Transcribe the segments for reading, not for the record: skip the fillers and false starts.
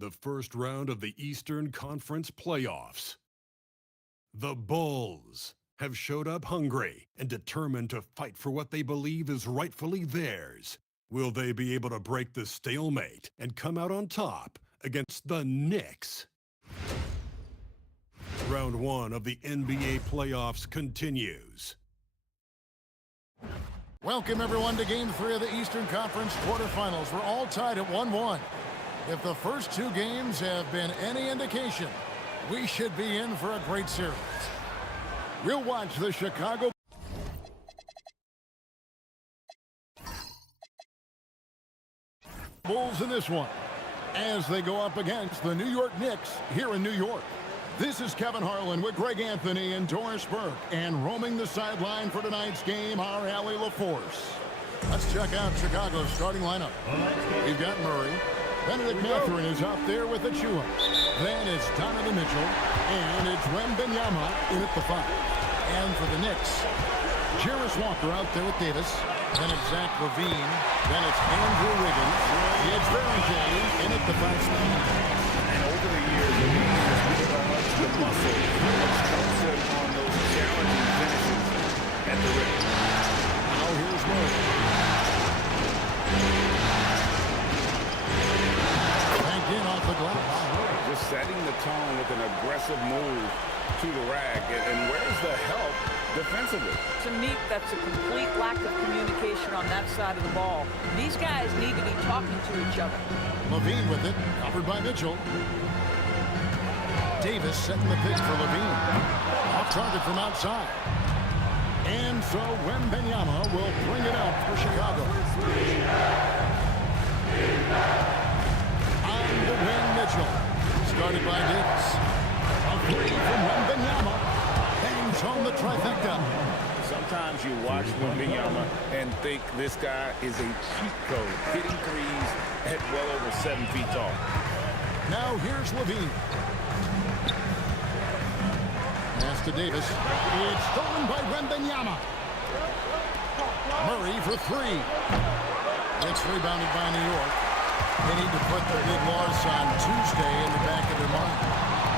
the first round of the Eastern Conference playoffs. The Bulls have showed up hungry and determined to fight for what they believe is rightfully theirs. Will they be able to break the stalemate and come out on top against the Knicks? Round 1 of the NBA playoffs continues. Welcome, everyone, to Game 3 of the Eastern Conference quarterfinals. We're all tied at 1-1. If the first two games have been any indication, we should be in for a great series. We'll watch the Chicago Bulls in this one as they go up against the New York Knicks here in New York. This is Kevin Harlan with Greg Anthony and Doris Burke, and roaming the sideline for tonight's game, our Allie LaForce. Let's check out Chicago's starting lineup. We've got Murray. Benedict Mathurin is out there with Achua. Then it's Donovan Mitchell, and it's Wembanyama in at the 5. And for the Knicks, Jarris Walker out there with Davis. Then it's Zach LaVine. Then it's Andrew Wiggins. It's Berringer in at the 5 spot. And over the years, LaVine has put on the muscle which helps him on those challenging finishes at the rim. Now here's Murray. Banked in off the glass. Just setting the tone with an aggressive move to the rack. And where's the help defensively? To me, that's a complete lack of communication on that side of the ball. These guys need to be talking to each other. LaVine with it, covered by Mitchell. Davis setting the pick for LaVine. Off target from outside. And so Wembanyama will bring it out for Chicago. On the wing, Mitchell. Started by Davis. A 3 from Wembanyama. Bangs on the trifecta. Sometimes you watch Wembanyama and think this guy is a cheat code, hitting threes at well over 7 feet tall. Now here's LaVine. Pass to Davis. It's stolen by Wembanyama. Murray for 3. It's rebounded by New York. They need to put the big loss on Tuesday in the back of their mind.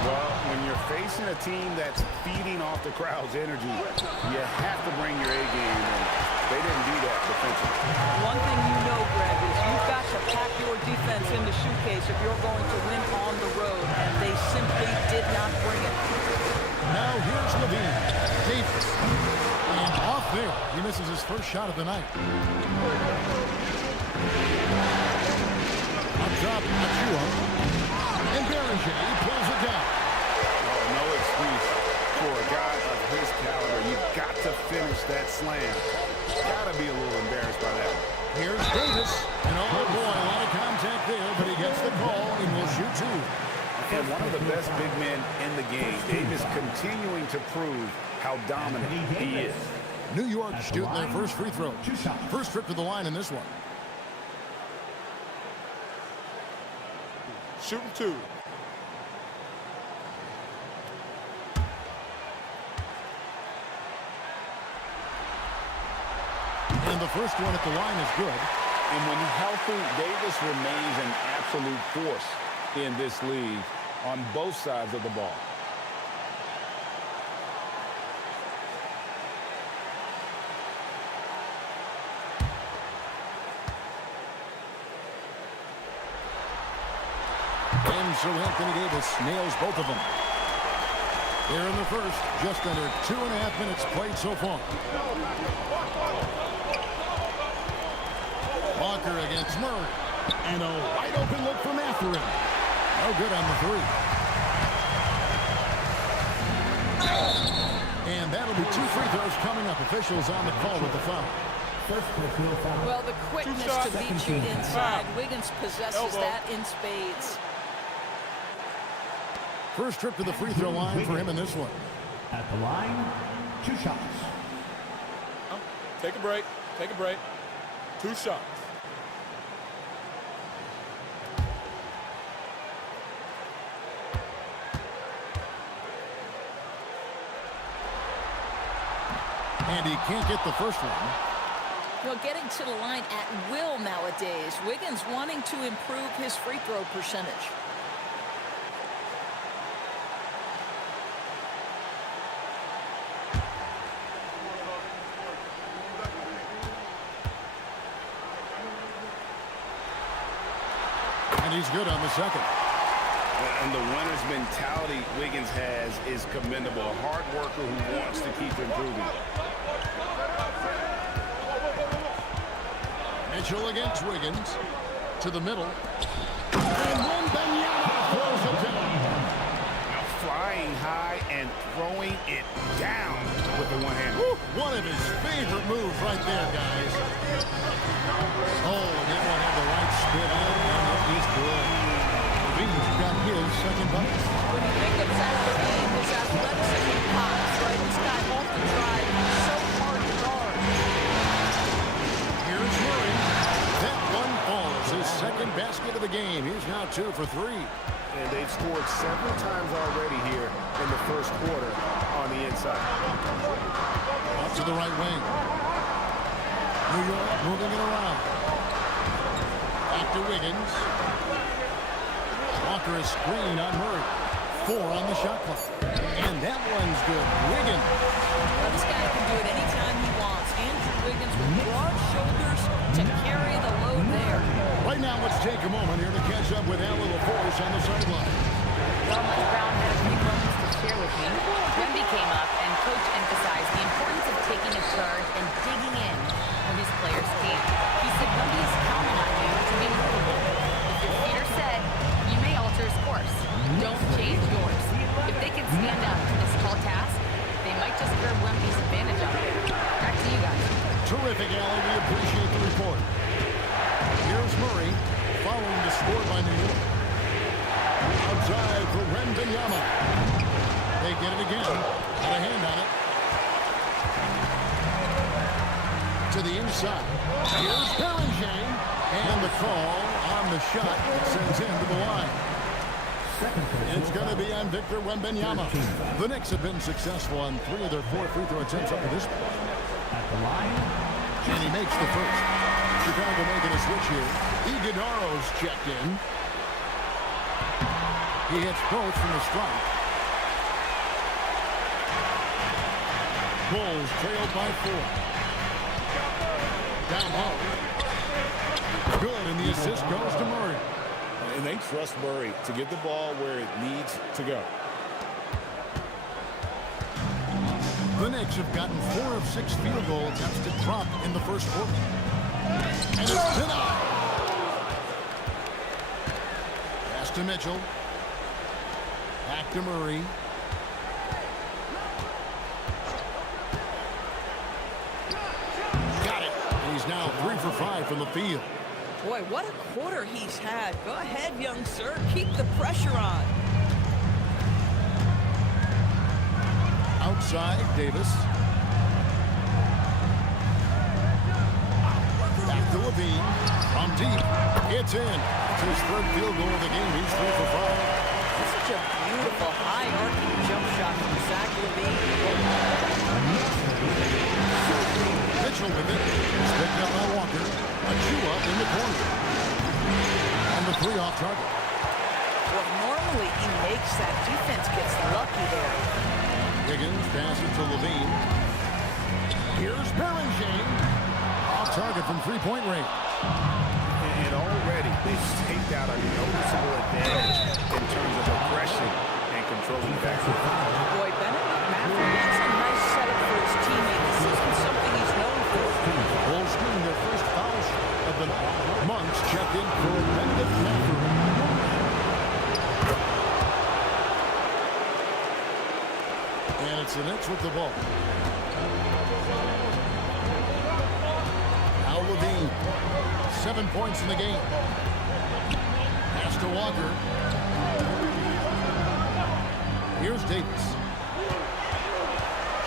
Well, when you're facing a team that's feeding off the crowd's energy, you have to bring your A game, and they didn't do that defensively. One thing you know, Greg, is you've got to pack your defense in the shoecase if you're going to win on the road, and they simply did not bring it. Now here's LaVine. Davis. And off there. He misses his first shot of the night. Up top, Achua. And Berringer pulls it down. Oh, no excuse for a guy of his caliber. You've got to finish that slam. Got to be a little embarrassed by that. Here's Davis. And oh boy, a lot of contact there, but he gets the call and will shoot 2. And one of the best big men in the game. Davis continuing to prove how dominant he is. New York shooting their first free throw. First trip to the line in this one. Shooting 2. And the first one at the line is good. And when healthy, Davis remains an absolute force in this league on both sides of the ball. And so Anthony Davis nails both of them. Here in the first, just under 2.5 minutes played so far. Walker against Murray. And a wide open look for Mathurin. No good on the 3. And that'll be 2 free throws coming up. Officials on the call with the foul. Well, the quickness to beat you inside. Wiggins possesses that in spades. First trip to the free throw line for him in this one. At the line, 2 shots. Take a break. Take a break. 2 shots. And he can't get the first one. Well, getting to the line at will nowadays. Wiggins wanting to improve his free throw percentage. And he's good on the second. And the winner's mentality Wiggins has is commendable. A hard worker who wants to keep improving. Mitchell against Wiggins. To the middle. And Wembanyama throws it down. Now flying high and throwing it down with the one hand. One of his favorite moves right there, guys. Oh, and that one had the right spin in, and it is good. Levine's got his second bucket. When you think of Zach Levine, his athleticism pops, right? This guy off the drive, so hard to guard. Here's Murray. That one falls. His second basket of the game. He's now 2 for 3. And they've scored several times already here in the first quarter on the inside. Up to the right wing. New York moving it around. Back to Wiggins. Walker is screen on Murray. 4 on the shot clock. And that one's good. Wiggins. Well, this guy can do it anytime he wants. Andrew Wiggins with broad shoulders to carry the load there. Right now, let's take a moment here to catch up with Allie LaForce on the sideline. Well, Mike Brown had a few moments to share with me. Wemby came up and Coach emphasized the importance of taking a charge and digging in when his players can't. He said Wemby is counting on you to be movable. If your feet are set, you may alter his course. Don't change yours. If they can stand up to this tall task, they might just curb Wemby's advantage on it. Back to you guys. Terrific, Allie. We appreciate the report. Here's Murray following the score by New York. Outside for Wembanyama. They get it again. Got a hand on it. To the inside. Here's Bellingham. And the call on the shot sends him to the line. It's going to be on Victor Wembanyama. The Knicks have been successful on 3 of their 4 free throw attempts up to this point. At the line, And he makes the first. Chicago making a switch here. Iguodala's checked in. He hits both from the strike. Bulls trailed by 4. Down low. Good, and the assist goes to Murray. And they trust Murray to get the ball where it needs to go. The Knicks have gotten 4 of 6 field goal attempts to drop in the first quarter. And it's denied. Pass to Mitchell. Back to Murray. Got it. And he's now 3 for 5 from the field. Boy, what a quarter he's had. Go ahead, young sir. Keep the pressure on. Outside, Davis. Back to Levine. From deep. It's in. It's his 3rd field goal of the game. He's 3 for 5. Such a beautiful high-arcing jump shot from Zach Levine. Mitchell with it. It's picked up by Walker. A 2-up in the corner. And the 3 off target. Well, normally he makes that. Defense gets lucky there. Higgins passes to Levine. Here's Bellingham. Off target from 3-point range. And already they've staked out a noticeable advantage in terms of aggression and controlling the backcourt. Boy, Bennett McMaster, that's a nice setup for his teammate. This isn't something he's known for. Bulls getting their first foul of the night. Monks checked in for Bennett McMaster. And it's the Knicks with the ball. Now Levine. 7 points in the game. Pass to Walker. Here's Davis.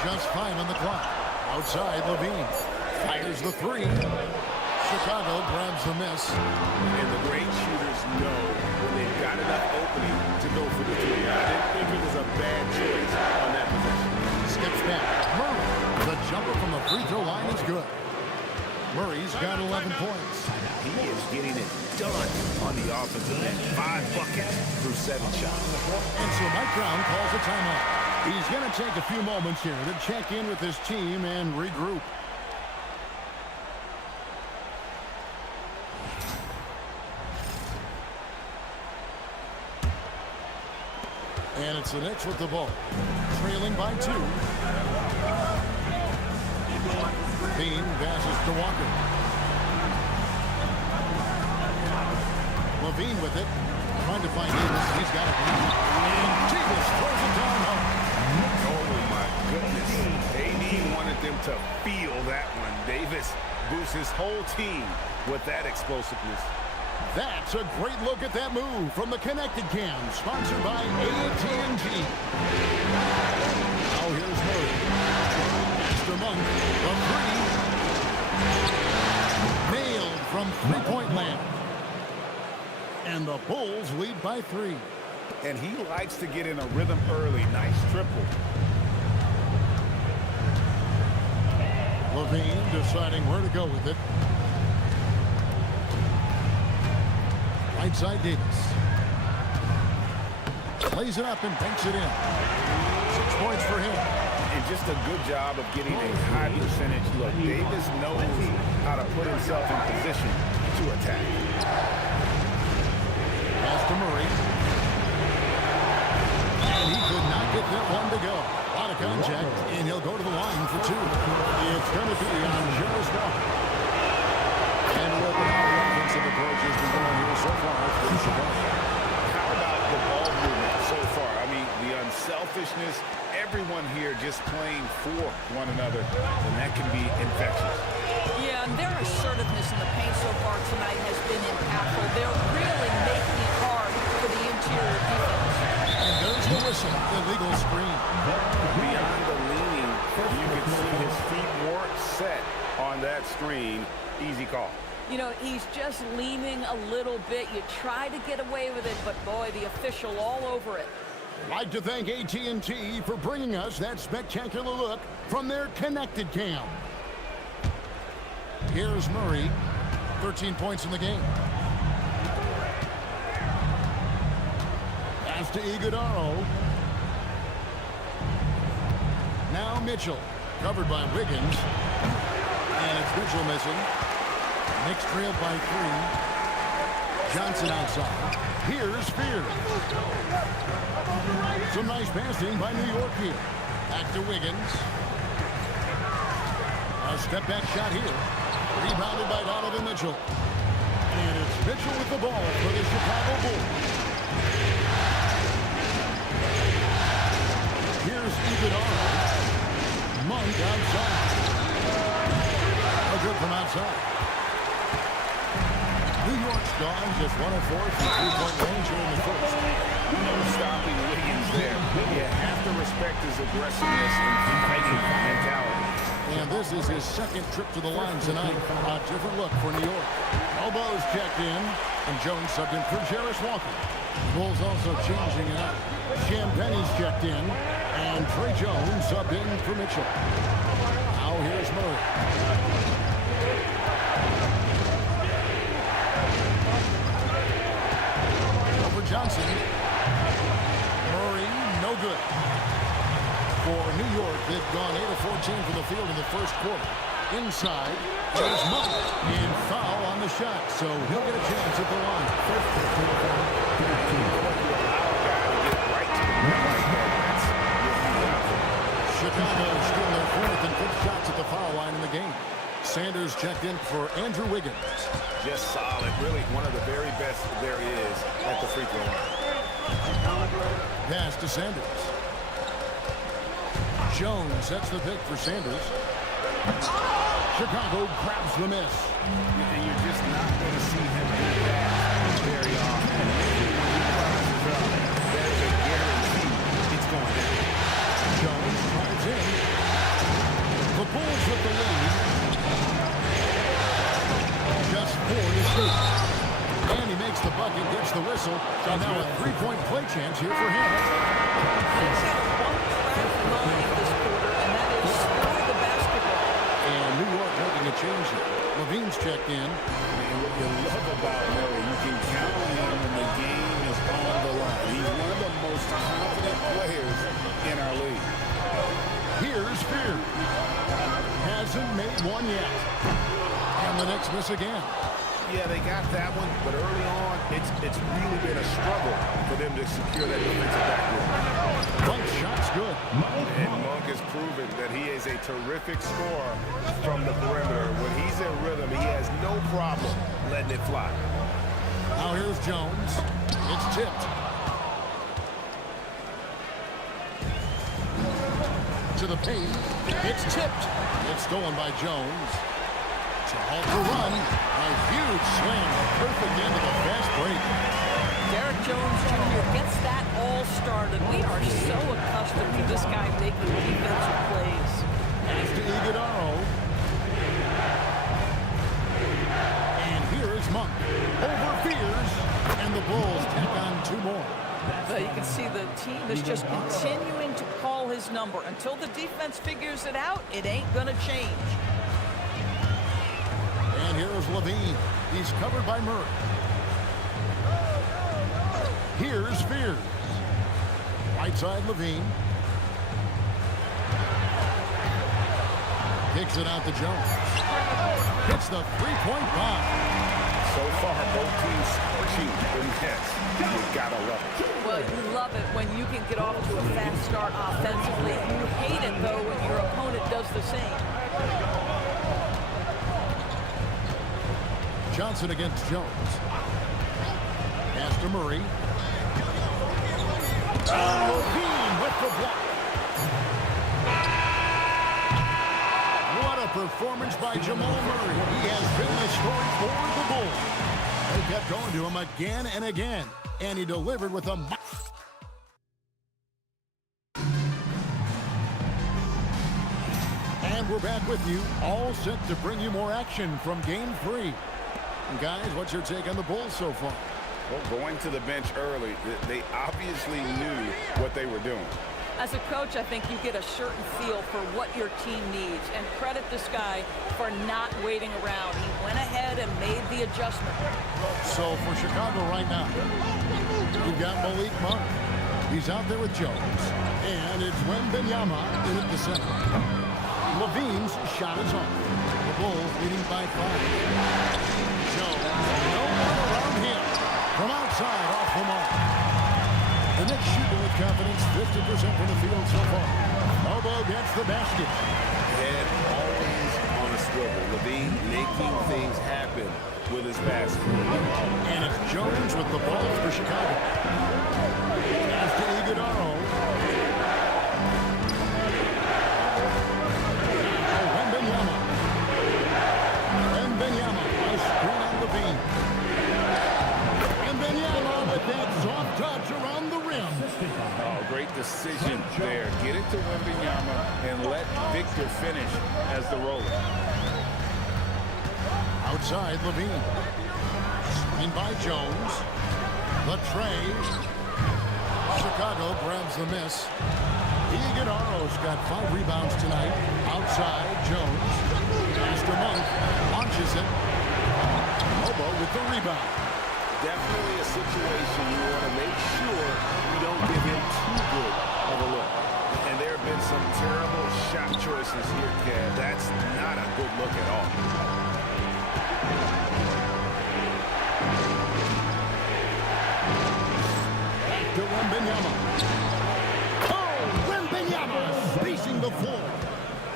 Just 5 on the clock. Outside, Levine. Fires the 3. Chicago grabs the miss. And the great shooters know when they've got enough opening to go for the 3. I didn't think it was a bad choice on that possession. Skips back. Murray. The jumper from the free throw line is good. Murray's got 11 points. He is getting it done on the offensive end. 5 buckets through 7 shots. And so Mike Brown calls a timeout. He's going to take a few moments here to check in with his team and regroup. And it's the Knicks with the ball, trailing by 2. Bean passes to Walker. Levine with it, trying to find Davis. He's got it. And Davis throws it down home. Oh, my goodness. AD wanted them to feel that one. Davis boosts his whole team with that explosiveness. That's a great look at that move from the Connected Cam, sponsored by AT&T. Now here's Murray. Mr. Monk, the 3. Nailed from three-point land. And the Bulls lead by 3. And he likes to get in a rhythm early. Nice triple. Levine deciding where to go with it. Right side Davis. Lays it up and banks it in. 6 points for him. And just a good job of getting a high percentage look. Davis knows how to put himself in position to attack. Pass to Murray. And he could not get that one to go. A lot of contact, and he'll go to the line for 2. It's going to be on Jarvis Walker. And look at how the offensive approach has been going here so far for Chicago. How about the ball movement so far? I mean, the unselfishness, everyone here just playing for one another, and that can be infectious. Yeah, and their assertiveness in the paint so far tonight has been impactful. They're really making it hard for the interior defense. And there's the whistle, the legal screen. Beyond the leaning, you can see his feet weren't set on that screen. Easy call. You know, he's just leaning a little bit. You try to get away with it, but boy, the official all over it. Like to thank AT&T for bringing us that spectacular look from their Connected Cam. Here's Murray, 13 points in the game. Pass to Iguodala. Now Mitchell, covered by Wiggins. And it's Mitchell missing. Knicks trailed by 3. Johnson outside. Here's Spears. Some nice passing by New York here. Back to Wiggins. A step back shot here. Rebounded by Donovan Mitchell. And it's Mitchell with the ball for the Chicago Bulls. Here's Iguodala. Monk outside. No good from outside. New York's gone just 1 of 4 from three-point range here in the first. No stopping Wiggins there. You have to respect his aggressiveness and fighting mentality. And this is his second trip to the line tonight. A different look for New York. Elbows checked in, and Jones subbed in for Jarvis Walker. Bulls also changing it up. Champagne's checked in, and Trey Jones subbed in for Mitchell. Now here's Murray. Johnson. Murray, no good. For New York, they've gone 8 of 14 from the field in the first quarter. Inside, there's Monk, and foul on the shot, so he'll get a chance at the line. Chicago still their 4th and 5th shots at the foul line in the game. Sanders checked in for Andrew Wiggins. Just solid. Really one of the very best there is at the free throw line. Pass to Sanders. Jones sets the pick for Sanders. Chicago grabs the miss. And you're just not going to see him do that very often. There's a guarantee it's going down. Jones drives in. The Bulls with the lead. Just 4 to shoot. And he makes the bucket, gets the whistle. And now a 3-point play chance here for him. He's had one traffic in this quarter, and that is score the basketball. And New York making a change here. Levine's checked in. And what you love about Murray, you can count on him when the game is on the line. He's one of the most confident players in our league. Here's Spears. Hasn't made one yet. And the Knicks miss again. Yeah, they got that one, but early on, it's really been a struggle for them to secure that defensive backboard. Monk's shot's good. And Monk has proven that he is a terrific scorer from the perimeter. When he's in rhythm, he has no problem letting it fly. Now here's Jones. It's tipped. To the paint. It's tipped. It's stolen by Jones. To halt the run. A huge slam. A perfect end of the fast break. Derek Jones Jr. gets that all started. We are so accustomed to this guy making defensive plays. Pass to Iguodaro. And here's Monk. Over Fears. And the Bulls tack on 2 more. So you can see the team is just continuing to call his number. Until the defense figures it out, it ain't going to change. And here's Levine. He's covered by Murray. Here's Fears. Right side Levine. Kicks it out to Jones. Hits the three-point bomb. So far, both teams cheat in hits. You gotta love it. Well, you love it when you can get off to a fast start offensively. You hate it, though, when your opponent does the same. Johnson against Jones. Pass to Murray. Levine with the block. What a performance by Jamal Murray. He has been the story for the Bulls. They kept going to him again and again, and he delivered with a... And we're back with you, all set to bring you more action from Game 3. And guys, what's your take on the Bulls so far? Well, going to the bench early, they obviously knew what they were doing. As a coach, I think you get a certain feel for what your team needs. And credit this guy for not waiting around. He went ahead and made the adjustment. So for Chicago right now, you've got Malik Monk. He's out there with Jones. And it's Wembanyama in at the center. Levine's shot is off. The Bulls leading by 5. Jones, no one around him. From outside, off the mark. The Knicks shooting with confidence, 50% from the field so far. Elbow gets the basket. Head always on a swivel. Levine making things happen with his basket. And it's Jones with the ball for Chicago. Pass to Iguodaro. Wembanyama. Wembanyama. A screen on Levine. Wembanyama with that soft touch around the rim. Oh, great decision there. Get it to Wembanyama and let Victor finish as the roller. Outside Levine. Screen by Jones. The tray. Chicago grabs the miss. Iguodaro's got 5 rebounds tonight. Outside Jones. Master Monk launches it. Lobo with the rebound. Definitely a situation you want to make sure you don't give him too good of a look. And there have been some terrible shot choices here, Kev. That's not a good look at all. To Wembanyama. Oh, Wembanyama spacing the floor.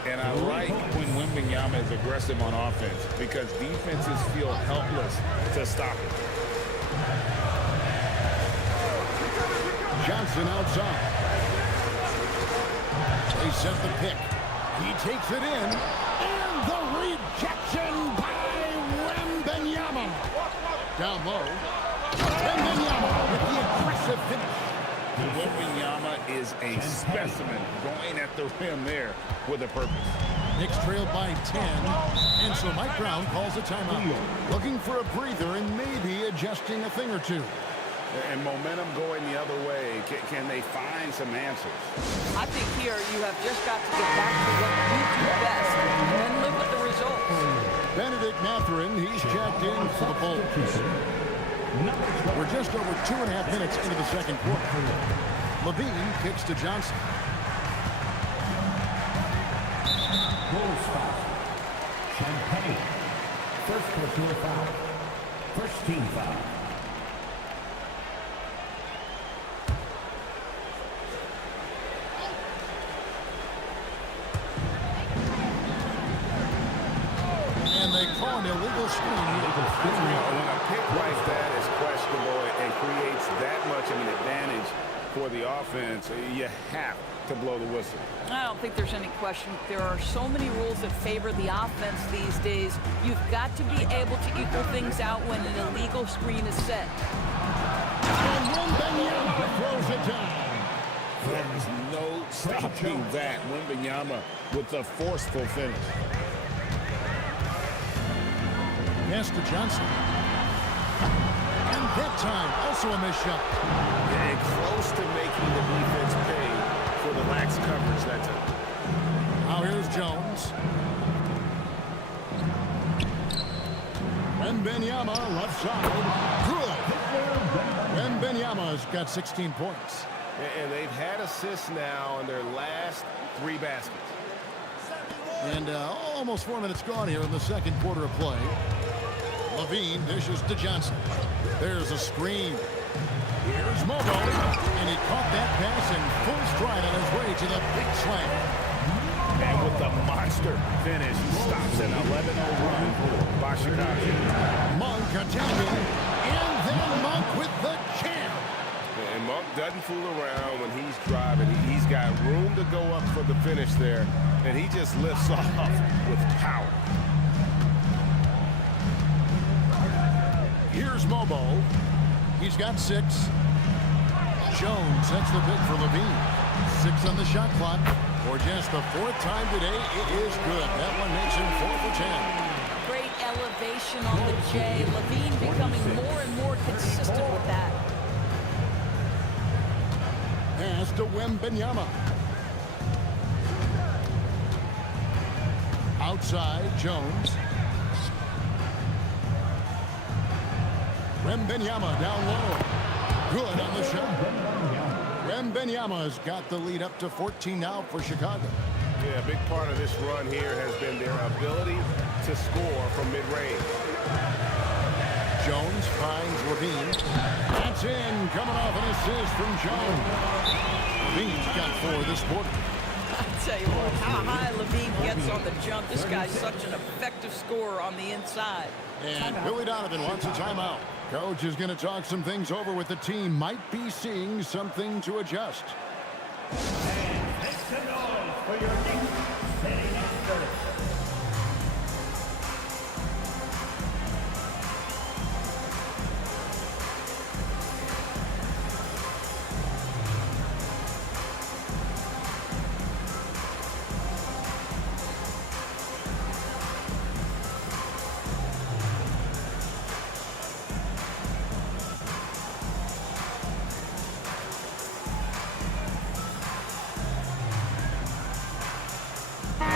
And I like when Wembanyama is aggressive on offense because defenses feel helpless to stop it. Johnson outside. They set the pick. He takes it in. And the rejection by Wembanyama. Down low. Wembanyama with the aggressive finish. Wembanyama is a specimen going at the rim there with a purpose. Knicks trailed by 10. And so Mike Brown calls a timeout. Looking for a breather and maybe adjusting a thing or two. And momentum going the other way. Can they find some answers? I think here you have just got to get back to what you do best and then live with the results. Benedict Mathurin, he's checked in for the Bulls. We're just over 2.5 minutes into the second quarter. Levine kicks to Johnson. Bulls foul. Champagne. First personal foul. First team foul. And they call an illegal screen here. When a pick like that is questionable and creates that much of an advantage for the offense, you have to blow the whistle. I don't think there's any question. There are so many rules that favor the offense these days. You've got to be able to equal things out when an illegal screen is set. And Wembanyama throws it down. There's no stopping that. Wembanyama with the forceful finish. Pass to Johnson. And that time, also a missed shot. And close to making the defense pay for the lax coverage that time. Now here's Jones. Wembanyama left side. Good. Wembanyama's got 16 points. And they've had assists now on their last 3 baskets. And almost 4 minutes gone here in the second quarter of play. Levine dishes to Johnson. There's a screen. Here's Mobo. And he caught that pass in full stride on his way to the big slam. And with the monster finish, he stops an 11-0 run by Chicago. Monk attacking. And then Monk with the jam. And Monk doesn't fool around when he's driving. He's got room to go up for the finish there. And he just lifts off with power. Here's Mobo. He's got 6. Jones, that's the pick for Levine. 6 on the shot clock. For just the 4th time today, it is good. That one makes him 4 for 10. Great elevation on the J. Levine becoming more and more consistent with that. Pass to Wembanyama. Outside, Jones. Wembanyama down low. Good on the shot. Wembanyama's got the lead up to 14 now for Chicago. Yeah, a big part of this run here has been their ability to score from mid-range. Jones finds Levine. That's in. Coming off an assist from Jones. Levine's got 4 this quarter. I tell you what, how high Levine gets on the jump. This guy's such an effective scorer on the inside. And Billy Donovan wants a timeout. Coach is going to talk some things over with the team. Might be seeing something to adjust. And make some noise for your Knicks setting at third.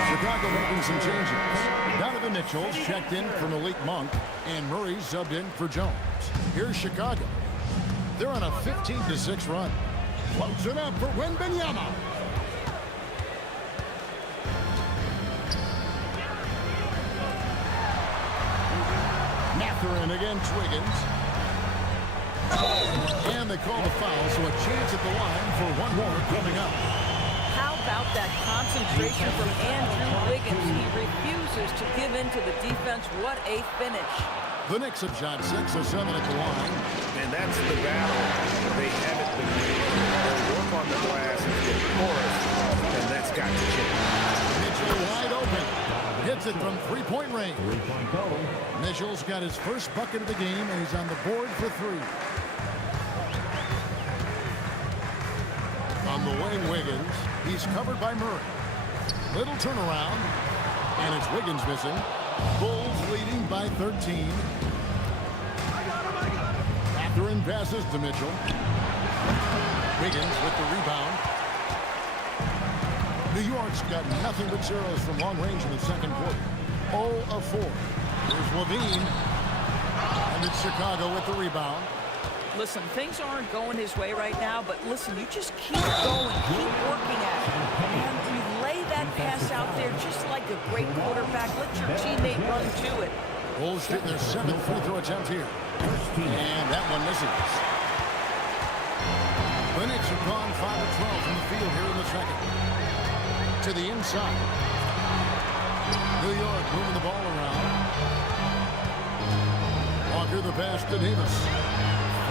Chicago making some changes. Donovan Mitchell's checked in for Malik Monk, and Murray subbed in for Jones. Here's Chicago. They're on a 15-6 run. Floats it up for Wembanyama. Mathurin against Wiggins. And they call the foul, so a chance at the line for one more coming up. How about that concentration from Andrew Wiggins? He refuses to give in to the defense. What a finish. The Knicks have shot 6 of 7 at the line. And that's the battle they haven't been winning. They'll work on the glass and get porous, and that's got to change. Mitchell wide open. Hits it from three-point range. 3-point goal. Mitchell's got his first bucket of the game, and he's on the board for 3. On the wing, Wiggins. He's covered by Murray. Little turnaround, and it's Wiggins missing. Bulls leading by 13. Mathurin passes to Mitchell. Wiggins with the rebound. New York's got nothing but zeros from long range in the second quarter. 0 of 4. Here's Levine. And it's Chicago with the rebound. Listen, things aren't going his way right now, but listen, you just keep going, keep working at it. And you lay that pass out there just like a great quarterback. Let your teammate run to it. Bulls get their 7th free throw attempt here. And that one misses. The Knicks have gone 5 of 12 from the field here in the second. To the inside. New York moving the ball around. Walker the pass to Davis.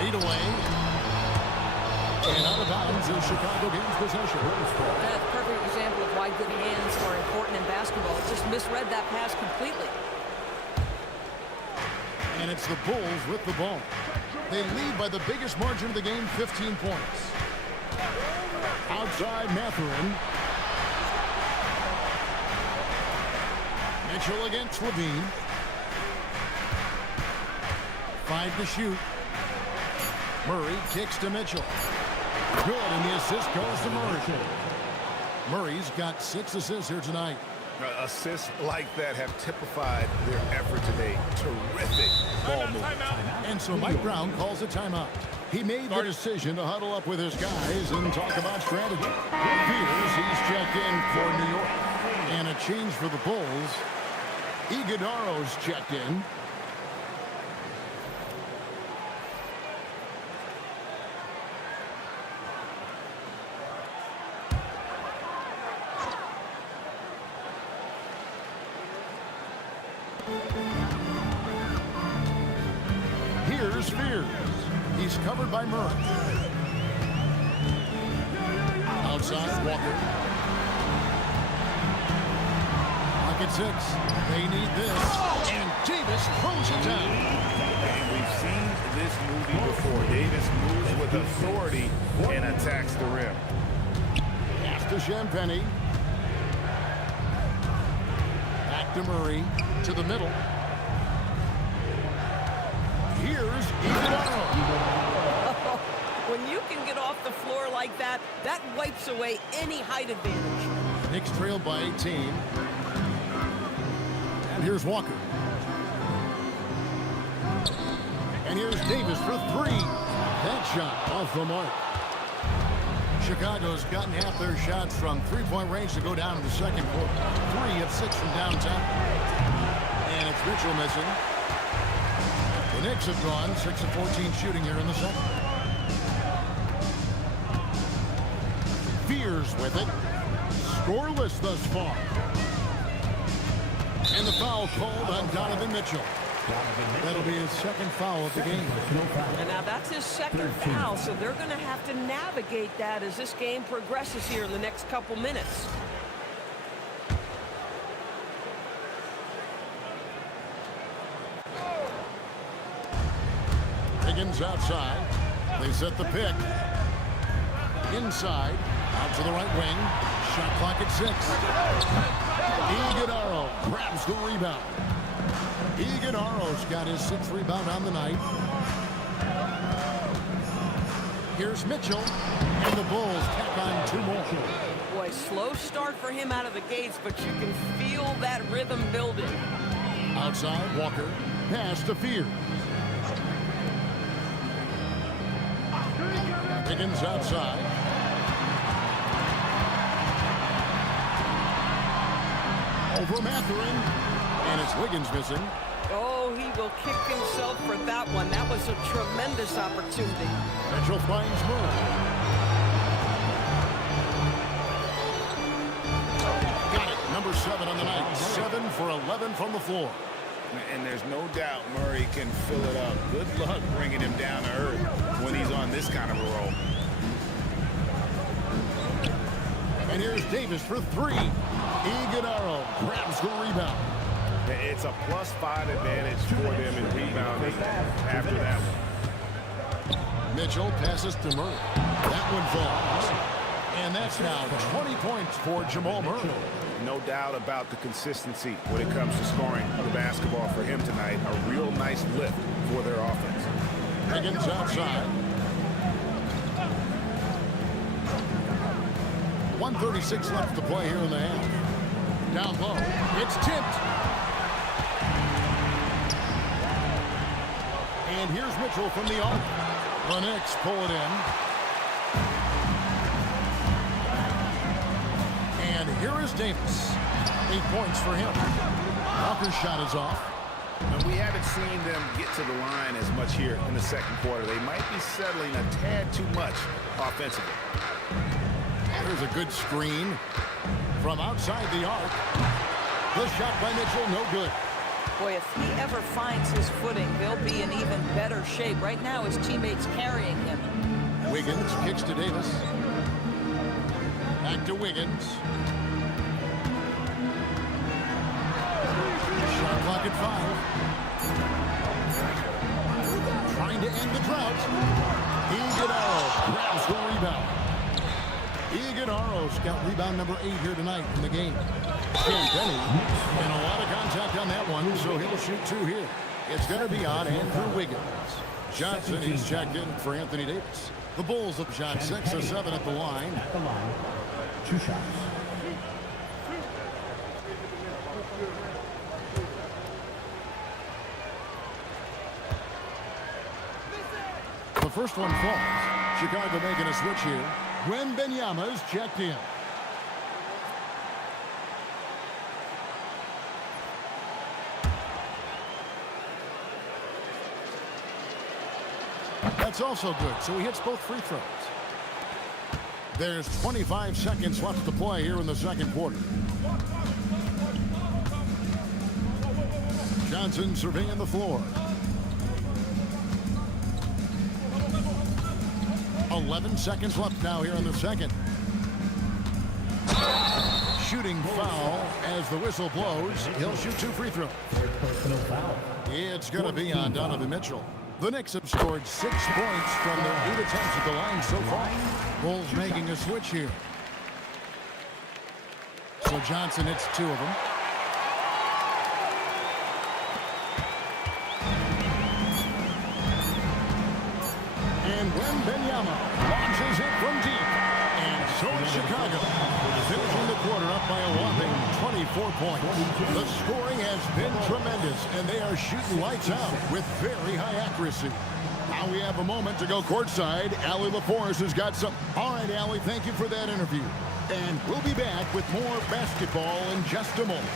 8 away. And out of bounds is Chicago gains possession. That's a perfect example of why good hands are important in basketball. It just misread that pass completely. And it's the Bulls with the ball. They lead by the biggest margin of the game, 15 points. Outside Mathurin. Mitchell against Levine. 5 to shoot. Murray kicks to Mitchell. Good, and the assist goes to Murray. Murray's got 6 assists here tonight. Assists like that have typified their effort today. Terrific ball movement. And so Mike Brown calls a timeout. He made the decision to huddle up with his guys and talk about strategy. It appears he's checked in for New York. And a change for the Bulls. Iguodaro's checked in. Here's Spears. He's covered by Murray. Outside, Walker. Pocket 6. They need this. And Davis throws it down. And we've seen this movie before. Davis moves with authority and attacks the rim. Pass to Champagnie. Back to Murray. To the middle. Here's Iguodaro. When you can get off the floor like that, that wipes away any height advantage. Knicks trail by 18. And here's Walker. And here's Davis for 3. That shot off the mark. Chicago's gotten half their shots from three-point range to go down in the second quarter. 3 of 6 from downtown. And it's Mitchell missing. The Knicks have gone 6 of 14 shooting here in the second. Spears with it. Scoreless thus far. And the foul called on Donovan Mitchell. That'll be his second foul of the game. And now that's his second foul, so they're going to have to navigate that as this game progresses here in the next couple minutes. Higgins outside. They set the pick. Inside. Out to the right wing. Shot clock at 6. Iguodaro grabs the rebound. Iguodaro's got his 6th rebound on the night. Here's Mitchell. And the Bulls tack on 2 more. Boy, slow start for him out of the gates, but you can feel that rhythm building. Outside, Walker. Pass to Spears. Higgins outside. Over Mathurin. And it's Wiggins missing. Oh, he will kick himself for that one. That was a tremendous opportunity. Mitchell finds Murray. Got it. Number 7 on the night. 7 for 11 from the floor. And there's no doubt Murray can fill it up. Good luck bringing him down to earth when he's on this kind of a roll. And here's Davis for 3. Iguodaro grabs the rebound. It's a +5 advantage for them in rebounding after that one. Mitchell passes to Murray. That one falls. And that's now 20 points for Jamal Murray. No doubt about the consistency when it comes to scoring the basketball for him tonight. A real nice lift for their offense. Higgins outside. 1:36 left to play here in the half. Down low. It's tipped. And here's Mitchell from the arc. The Knicks pull it in. And here is Davis. 8 points for him. Walker's shot is off. And we haven't seen them get to the line as much here in the second quarter. They might be settling a tad too much offensively. There's a good screen from outside the arc. The shot by Mitchell, no good. Boy, if he ever finds his footing, he'll be in even better shape. Right now, his teammates carrying him. Wiggins kicks to Davis. Back to Wiggins. Shot clock at 5. Trying to end the drought. Iguodala grabs the rebound. Iguodala's got rebound number 8 here tonight in the game. Penny and a lot of contact on that one, so he'll shoot 2 here. It's going to be on Andrew Wiggins. Johnson, he's checked in for Anthony Davis. The Bulls have shot 6 or 7 at the line. At the line, 2 shots. The first one falls. Chicago making a switch here. Wembanyama's checked in. That's also good, so he hits both free throws. There's 25 seconds left to play here in the second quarter. Johnson surveying the floor. 11 seconds left now here in the second. Shooting foul as the whistle blows. He'll shoot 2 free throws. Personal foul. It's going to be on Donovan Mitchell. The Knicks have scored 6 points from their 8 attempts at the line so far. Bulls making a switch here. So Johnson hits 2 of them. And Wembanyama launches it from deep. And so is Chicago, finishing the quarter up by a whopping 24 points. The scoring has been tremendous, and they are shooting lights out with very high accuracy. Now we have a moment to go courtside. Allie LaForce has got some. All right, Allie, thank you for that interview. And we'll be back with more basketball in just a moment.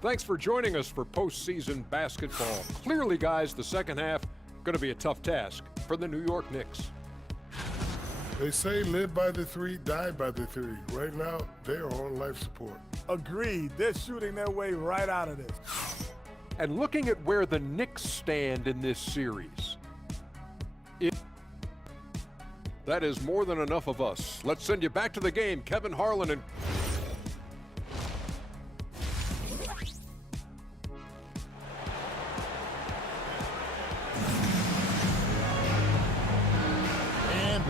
Thanks for joining us for postseason basketball. Clearly, guys, the second half going to be a tough task for the New York Knicks. They say live by the 3, die by the 3. Right now, they are on life support. Agreed. They're shooting their way right out of this. And looking at where the Knicks stand in this series, that is more than enough of us. Let's send you back to the game, Kevin Harlan and...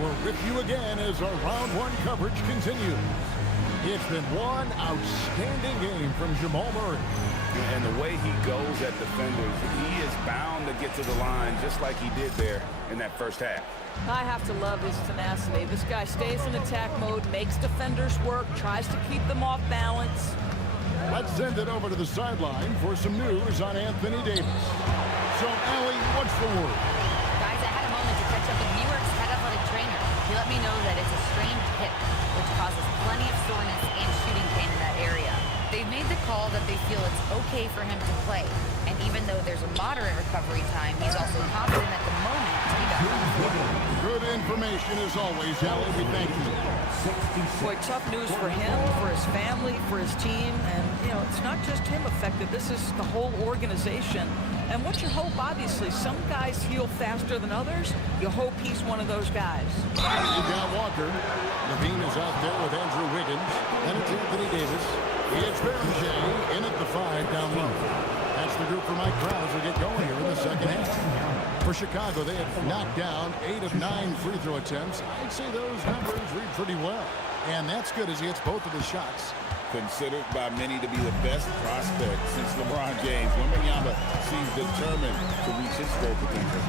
We're with you again as our round 1 coverage continues. It's been one outstanding game from Jamal Murray. And the way he goes at defenders, he is bound to get to the line just like he did there in that first half. I have to love his tenacity. This guy stays in attack mode, makes defenders work, tries to keep them off balance. Let's send it over to the sideline for some news on Anthony Davis. So, Allie, what's the word? Guys, I had a moment to catch up with New York's head athletic trainer. He let me know that it's a strained hip, which causes plenty of soreness and shooting pain in that area. They've made the call that they feel it's okay for him to play. And even though there's a moderate recovery time, he's also confident at the moment to be back on the floor. Good information as always, Allie. We thank you. Boy, tough news for him, for his family, for his team. And, you know, it's not just him affected. This is the whole organization. And what you hope, obviously, some guys heal faster than others. You hope he's one of those guys. You got Walker. Levine is out there with Andrew Wiggins. Then it's Anthony Davis. It's Berger in at the 5 down low. That's the group for Mike Brown as we get going here in the second half. For Chicago, they have knocked down 8 of 9 free throw attempts. I'd say those numbers read pretty well. And that's good as he hits both of his shots. Considered by many to be the best prospect since LeBron James. Wembanyama seems determined to reach his full potential.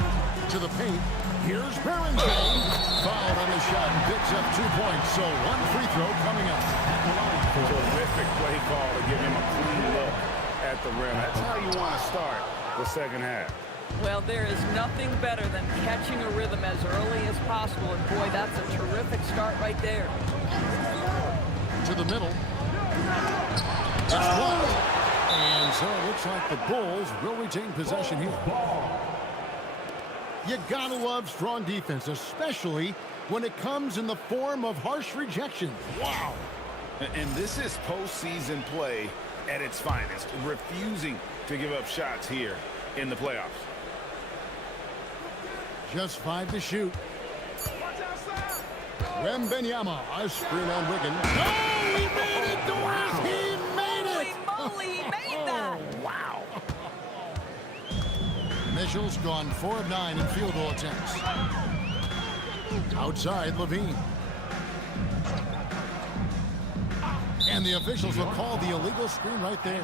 To the paint, here's Berger. Fouled on the shot and picks up 2 points. So 1 free throw coming up. Terrific play call to give him a clean look at the rim. That's how you want to start the second half. Well, there is nothing better than catching a rhythm as early as possible. And boy, that's a terrific start right there. To the middle. It's blocked. And so it looks like the Bulls will retain possession here. You gotta love strong defense, especially when it comes in the form of harsh rejection. Wow. And this is postseason play at its finest, refusing to give up shots here in the playoffs. Just 5 to shoot. Wembenyama, a screen on Wiggins. Oh, he made it, Doris! He made it! Holy moly, he made that! Wow. Mitchell's gone 4 of 9 in field goal attempts. Outside, Levine. And the officials will call the illegal screen right there.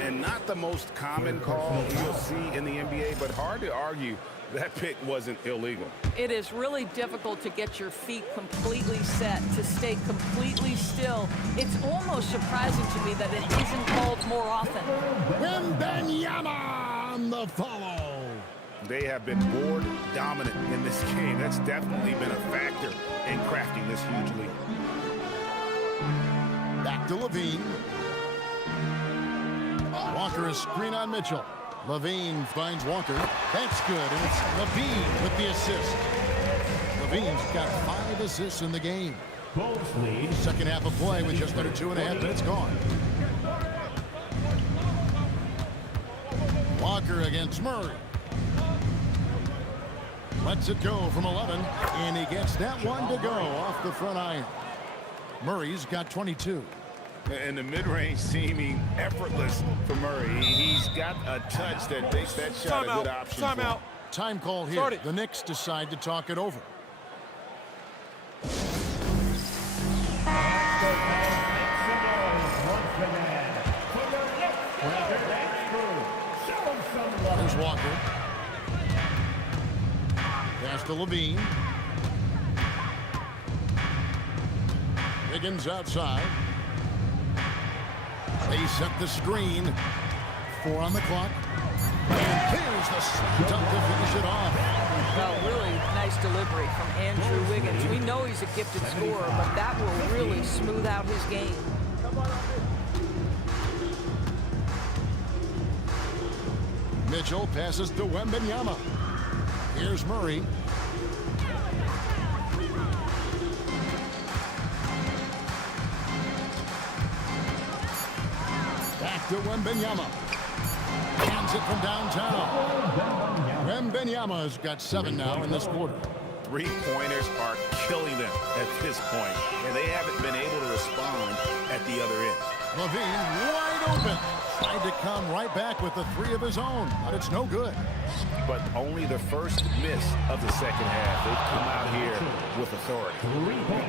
And not the most common call you'll see in the NBA, but hard to argue that pick wasn't illegal. It is really difficult to get your feet completely set, to stay completely still. It's almost surprising to me that it isn't called more often. Wembenyama on the follow. They have been board dominant in this game. That's definitely been a factor in crafting this huge lead. Back to Levine. Walker, a screen on Mitchell. Levine finds Walker. That's good, and it's Levine with the assist. Levine's got 5 assists in the game. Bulls lead. Second half of play with just under 2.5 minutes gone. Walker against Murray. Lets it go from 11, and he gets that one to go off the front iron. Murray's got 22. And the mid-range seeming effortless for Murray. He's got a touch that makes that shot a good option. Timeout. Time call here. The Knicks decide to talk it over. There's Walker. Pass to Levine. Wiggins outside. They set the screen. 4 on the clock. And here's the slam dunk to finish it off. Well, really nice delivery from Andrew Wiggins. We know he's a gifted scorer, but that will really smooth out his game. Mitchell passes to Wembenyama. Here's Murray. Back to Wembenyama. Hands it from downtown. Wembenyama's got 7 now in this quarter. Three-pointers are killing them at this point, and they haven't been able to respond at the other end. Levine wide open. Tried to come right back with the 3 of his own, but it's no good. But only the first miss of the second half. They've come out here with authority.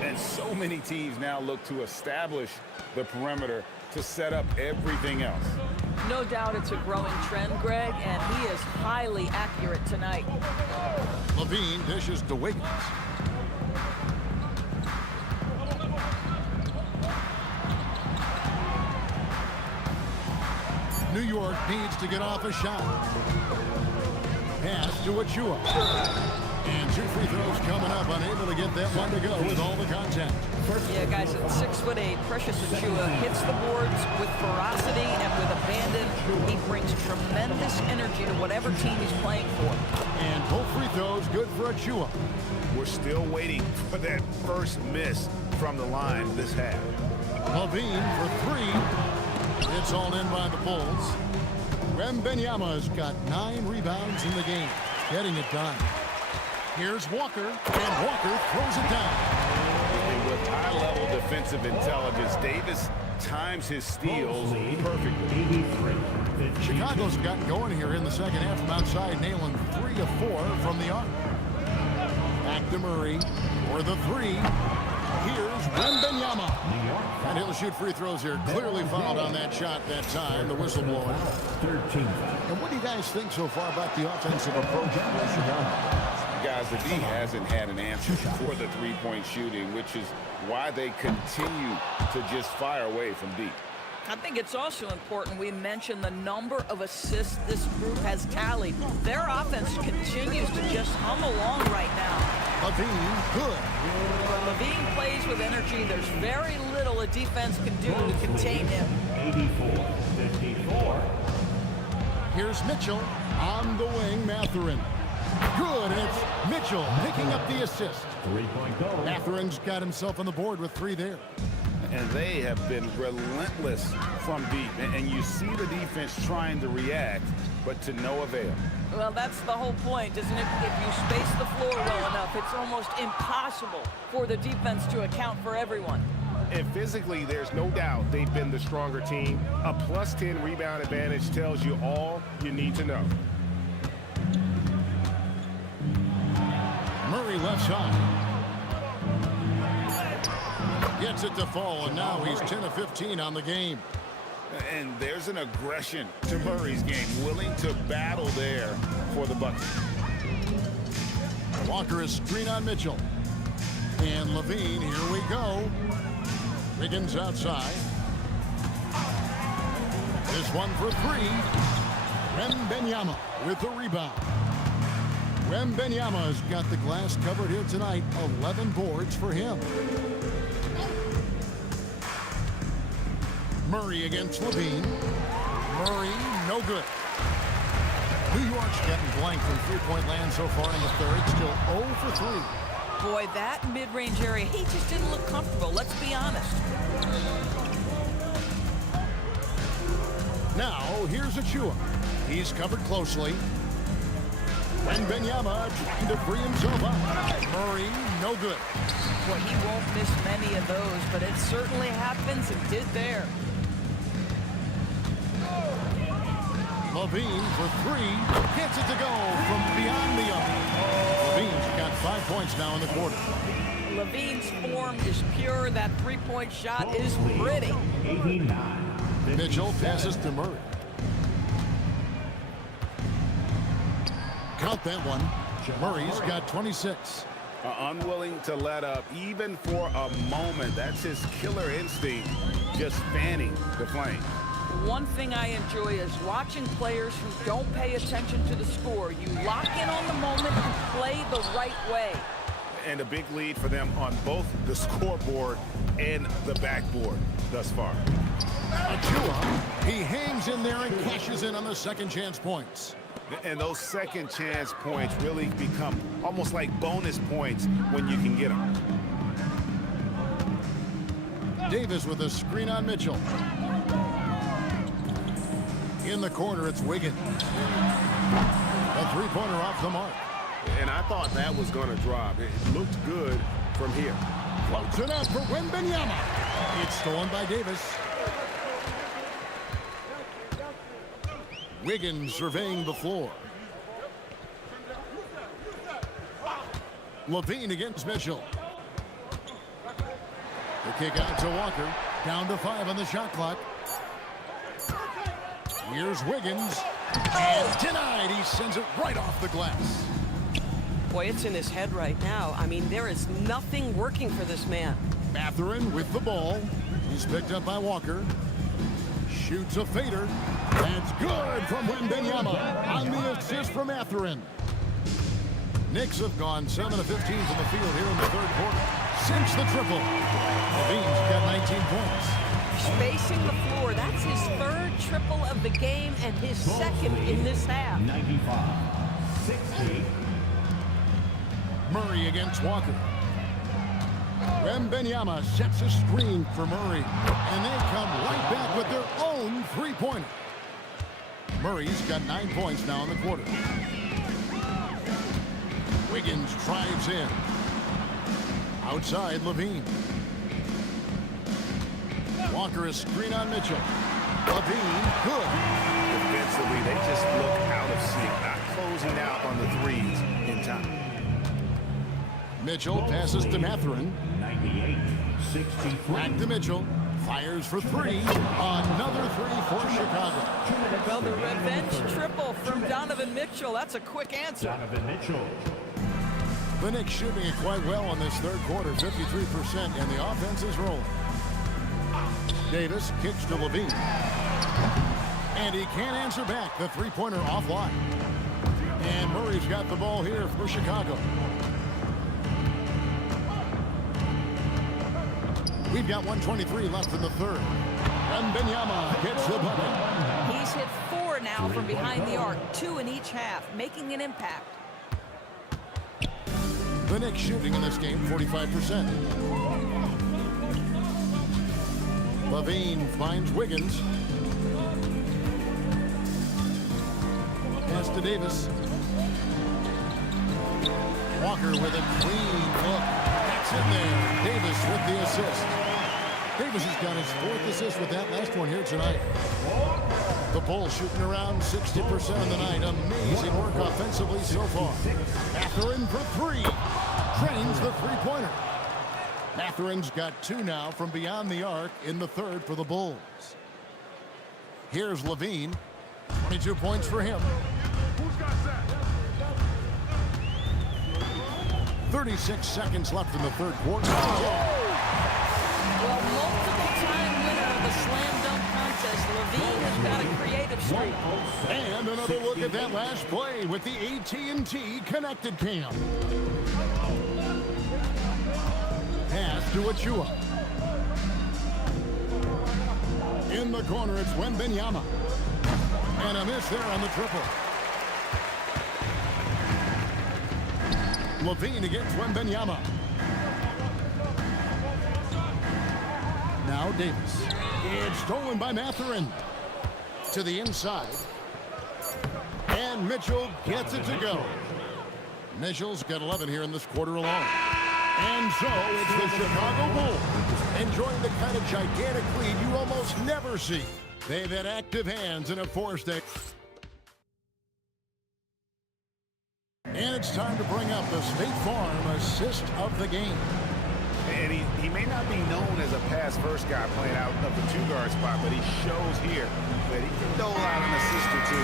And so many teams now look to establish the perimeter to set up everything else. No doubt it's a growing trend, Greg, and he is highly accurate tonight. Levine dishes to Wiggins. New York needs to get off a shot. Pass to Achua. And 2 free throws coming up, unable to get that one to go with all the contact. Yeah, guys, at 6'8", Precious Achua hits the boards with ferocity and with abandon. He brings tremendous energy to whatever team he's playing for. And both free throws good for Achua. We're still waiting for that first miss from the line this half. Levine for 3. It's all in by the Bulls. Wembenyama's got 9 rebounds in the game, getting it done. Here's Walker, and Walker throws it down. And with high-level defensive intelligence, Davis times his steals perfectly. Chicago's gotten going here in the second half from outside, nailing 3 of 4 from the arc. Back to Murray for the 3. Here's Wembenyama. And he'll shoot free throws here. Clearly fouled on that shot that time. The whistle blowing. And what do you guys think so far about the offensive approach of Chicago? Guys, the D hasn't had an answer for the three-point shooting, which is why they continue to just fire away from deep. I think it's also important we mention the number of assists this group has tallied. Their offense continues to just hum along right now. Levine, good. When Levine plays with energy, there's very little a defense can do to contain him. 84-54. Here's Mitchell on the wing, Mathurin. Good, and it's Mitchell picking up the assist. 3-point goal. Matherin's got himself on the board with 3 there. And they have been relentless from deep. And you see the defense trying to react, but to no avail. Well, that's the whole point, isn't it? If you space the floor well enough, it's almost impossible for the defense to account for everyone. And physically, there's no doubt they've been the stronger team. A +10 rebound advantage tells you all you need to know. Murray left side. Gets it to fall, and now he's 10 of 15 on the game. And there's an aggression to Murray's game, willing to battle there for the bucket. Walker is screen on Mitchell. And Levine, here we go. Wiggins outside. This one for 3. Wembanyama with the rebound. Wembanyama's got the glass covered here tonight. 11 boards for him. Murray against Levine. Murray, no good. New York's getting blank from three-point land so far in the third. Still 0 for 3. Boy, that mid-range area, he just didn't look comfortable. Let's be honest. Now, here's Achua. He's covered closely. Wembanyama trying to free himself up. Murray, no good. Boy, he won't miss many of those, but it certainly happens and did there. Levine for 3. Gets it to go from beyond the arc. Levine's got 5 points now in the quarter. Levine's form is pure. That three-point shot is pretty. 89. Mitchell passes to Murray. Count that one. Murray's got 26. Unwilling to let up even for a moment. That's his killer instinct, just fanning the flame. One thing I enjoy is watching players who don't pay attention to the score. You lock in on the moment and play the right way. And a big lead for them on both the scoreboard and the backboard thus far. Achua, he hangs in there and cashes in on the second chance points. And those second chance points really become almost like bonus points when you can get them. Davis with a screen on Mitchell. In the corner, it's Wiggins. A three-pointer off the mark. And I thought that was going to drop. It looked good from here. Floats it out for Wembanyama. It's stolen by Davis. Wiggins surveying the floor. Levine against Mitchell. The kick out to Walker. Down to 5 on the shot clock. Here's Wiggins. And denied. He sends it right off the glass. Boy, it's in his head right now. I mean, there is nothing working for this man. Mathurin with the ball. He's picked up by Walker. Shoots a fader. That's good from Wembanyama on the assist from Mathurin. Knicks have gone 7 of 15 from the field here in the third quarter. Since the triple. Levine's got 19 points. Spacing the floor, that's his third triple of the game and his second in this half. 95-60. Murray against Walker. Wembanyama sets a screen for Murray. And they come right back with their own three-pointer. Murray's got 9 points now in the quarter. Wiggins drives in. Outside, Levine. Walker is screen on Mitchell. Levine, good. Defensively, they just look out of sync, not closing out on the threes in time. Mitchell passes to Mathurin. 98-63. Back to Mitchell. Fires for 3. Another 3 for Chicago. Well, the revenge triple from Donovan Mitchell. That's a quick answer. Donovan Mitchell. The Knicks shooting it quite well in this third quarter, 53%, and the offense is rolling. Davis kicks to Levine. And he can't answer back. The three-pointer offline. And Murray's got the ball here for Chicago. We've got 1:23 left in the third. And Benyama gets the bucket. He's hit 4 now from behind the arc, 2 in each half, making an impact. The Knicks shooting in this game 45%. Levine finds Wiggins. Pass to Davis. Walker with a clean look. That's in there. Davis with the assist. Davis has got his 4th assist with that last one here tonight. The Bulls shooting around 60% of the night. Amazing work offensively so far. Mathurin for 3. Drains the three-pointer. Mathurin's got 2 now from beyond the arc in the third for the Bulls. Here's Levine. 22 points for him. 36 seconds left in the third quarter. Well, multiple-time winner of the slam dunk contest, Levine has got a creative streak. And another look at that last play with the AT&T connected cam. Pass to Achua. In the corner, it's Wembanyama. And a miss there on the triple. Levine against Wembanyama. Now Davis. It's stolen by Mathurin. To the inside. And Mitchell gets it to go. Mitchell's got 11 here in this quarter alone. And so it's the Chicago Bulls enjoying the kind of gigantic lead you almost never see. They've had active hands and have forced it. And it's time to bring up the State Farm assist of the game. And he may not be known as a pass-first guy playing out of the 2-guard spot, but he shows here that he can dole out an assist or 2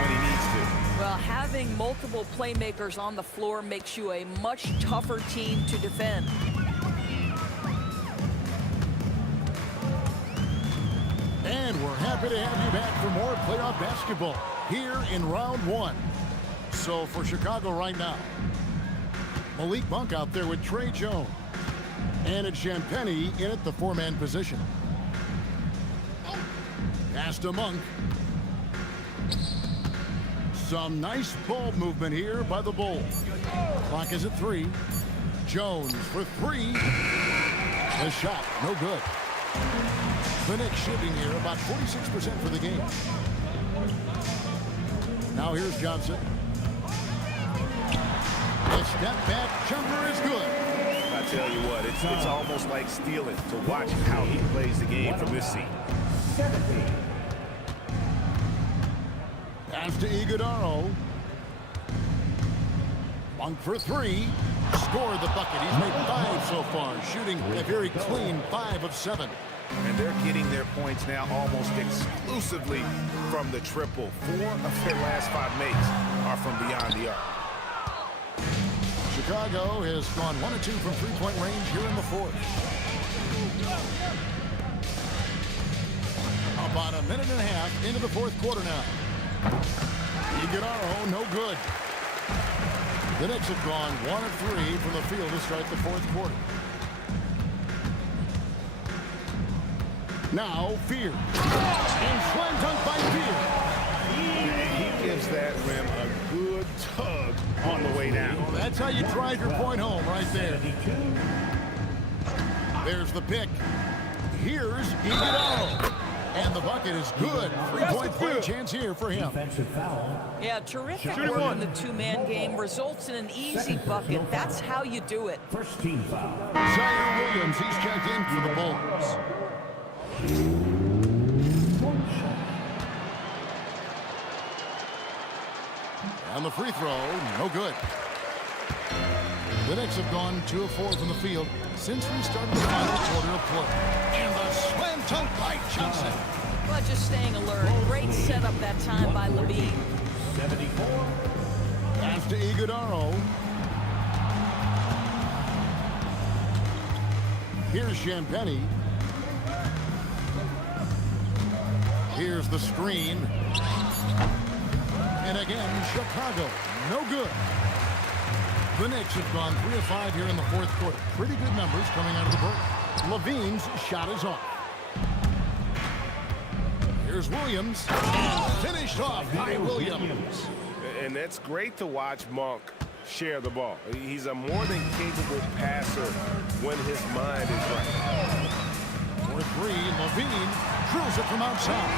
when he needs to. Well, having multiple playmakers on the floor makes you a much tougher team to defend. And we're happy to have you back for more playoff basketball here in round 1. So for Chicago right now, Malik Monk out there with Trey Jones. And it's Champagnie in at the 4-man position. Pass to Monk. Some nice ball movement here by the Bulls. Clock is at 3. Jones for 3. The shot, no good. The Knicks shooting here about 46% for the game. Now here's Johnson. The step back jumper is good. I tell you what, it's almost like stealing to watch how he plays the game from this seat. Pass to Iguodaro. Monk for 3. Scored the bucket. He's made 5 so far, shooting a very clean 5 of 7. And they're getting their points now almost exclusively from the triple. 4 of their last 5 makes are from beyond the arc. Chicago has gone 1 of 2 from three-point range here in the fourth. About a minute and a half into the fourth quarter now. Iguodaro, no good. The Knicks have gone 1 of 3 from the field to start the fourth quarter. Now Fear. And slam dunk by Fear. He gives that rim a good tug on the way down. Well, that's how you drive your point home right there. There's the pick. Here's Iguodaro. And the bucket is good. 3-point play chance here for him. Yeah, terrific work in the 2-man game. Results in an easy bucket. That's how you do it. First team foul. Zaire Williams, he's checked in for the Bulls. And the free throw, no good. The Knicks have gone 2 of 4 from the field since we started the final quarter of play. And the slam dunk by Johnson. Well, just staying alert. Great setup that time by Levine. 74. Pass to Iguodaro. Here's Champagnie. Here's the screen. And again, Chicago, no good. The Knicks have gone 3 of 5 here in the fourth quarter. Pretty good numbers coming out of the break. Levine's shot is off. Here's Williams, and finished off by Williams. And that's great to watch Monk share the ball. He's a more than capable passer when his mind is right. For 3, Levine drills it from outside.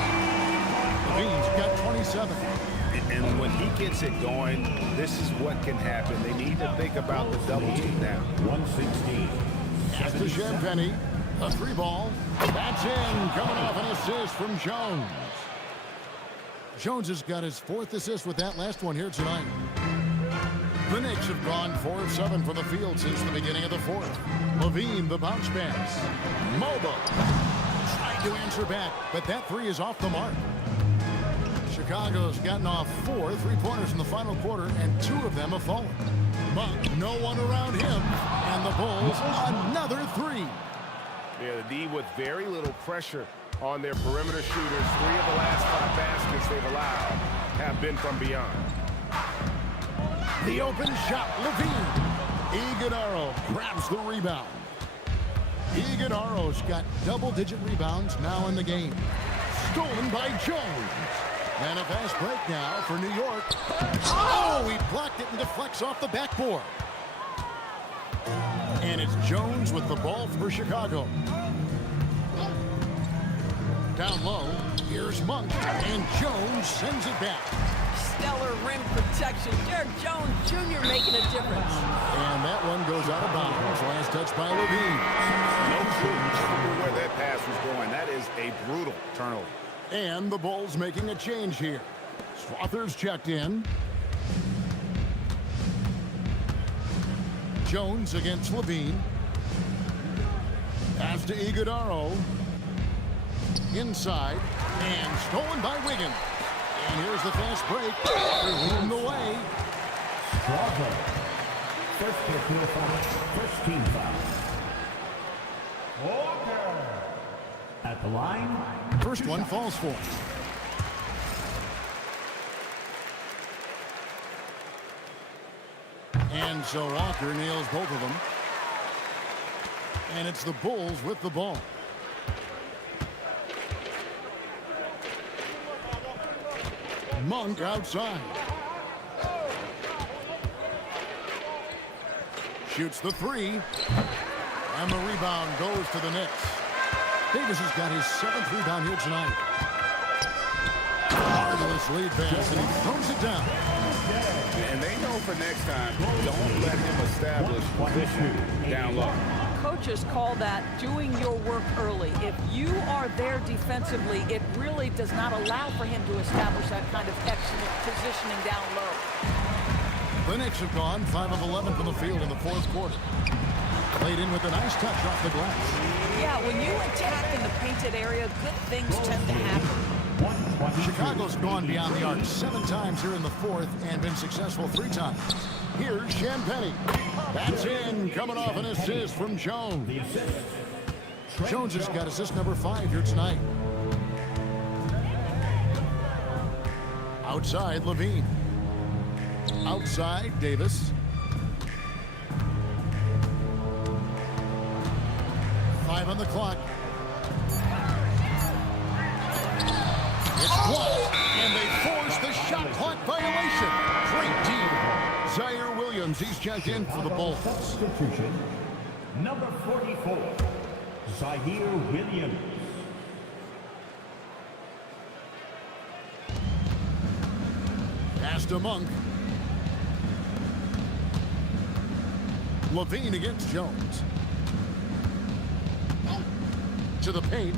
Levine's got 27. And when he gets it going, this is what can happen. They need to think about the double team now. 116. Pass to Champagny. A 3 ball. That's in. Coming off an assist from Jones. Jones has got his 4th assist with that last one here tonight. The Knicks have gone 4 of 7 from the field since the beginning of the fourth. Levine, the bounce pass. Moba trying to answer back, but that 3 is off the mark. Chicago's gotten off 4 3-pointers in the final quarter, and 2 of them have fallen. Monk, no one around him, and the Bulls, another 3. Yeah, the D with very little pressure on their perimeter shooters. 3 of the last 5 baskets they've allowed have been from beyond. The open shot, Levine. Iguodaro grabs the rebound. Iguodaro's got double-digit rebounds now in the game. Stolen by Jones. And a fast break now for New York. Oh, he blocked it and deflects off the backboard. And it's Jones with the ball for Chicago. Down low, here's Monk, and Jones sends it back. Stellar rim protection. Derek Jones Jr. making a difference. And that one goes out of bounds. Last touch by Levine. No clue where that pass was going. That is a brutal turnover. And the Bulls making a change here. Swather's checked in. Jones against Levine. Pass to Iguodaro. Inside. And stolen by Wiggins. And here's the fast break. They're leading the way. Swather. First personal foul. First team foul. Walker. At the line. First one falls for. And so Walker nails both of them. And it's the Bulls with the ball. Monk outside. Shoots the 3. And the rebound goes to the Knicks. Davis has got his 7th rebound here tonight. Marvelous lead pass, and he throws it down. And they know for next time, don't let him establish position down low. Coaches call that doing your work early. If you are there defensively, it really does not allow for him to establish that kind of excellent positioning down low. The Knicks have gone 5 of 11 from the field in the fourth quarter. Played in with a nice touch off the glass. Yeah, when you attack in the painted area, good things tend to happen. Chicago's gone beyond the arc 7 times here in the fourth and been successful 3 times. Here's Champagny. That's in, coming off an assist from Jones. Jones has got assist number 5 here tonight. Outside, Levine. Outside, Davis. 5 on the clock. It's blocked, and they force the shot clock violation. Great deal. Zaire Williams, he's checked in for the Bulls. Substitution, number 44, Zaire Williams. Pass to Monk. Levine against Jones. To the paint.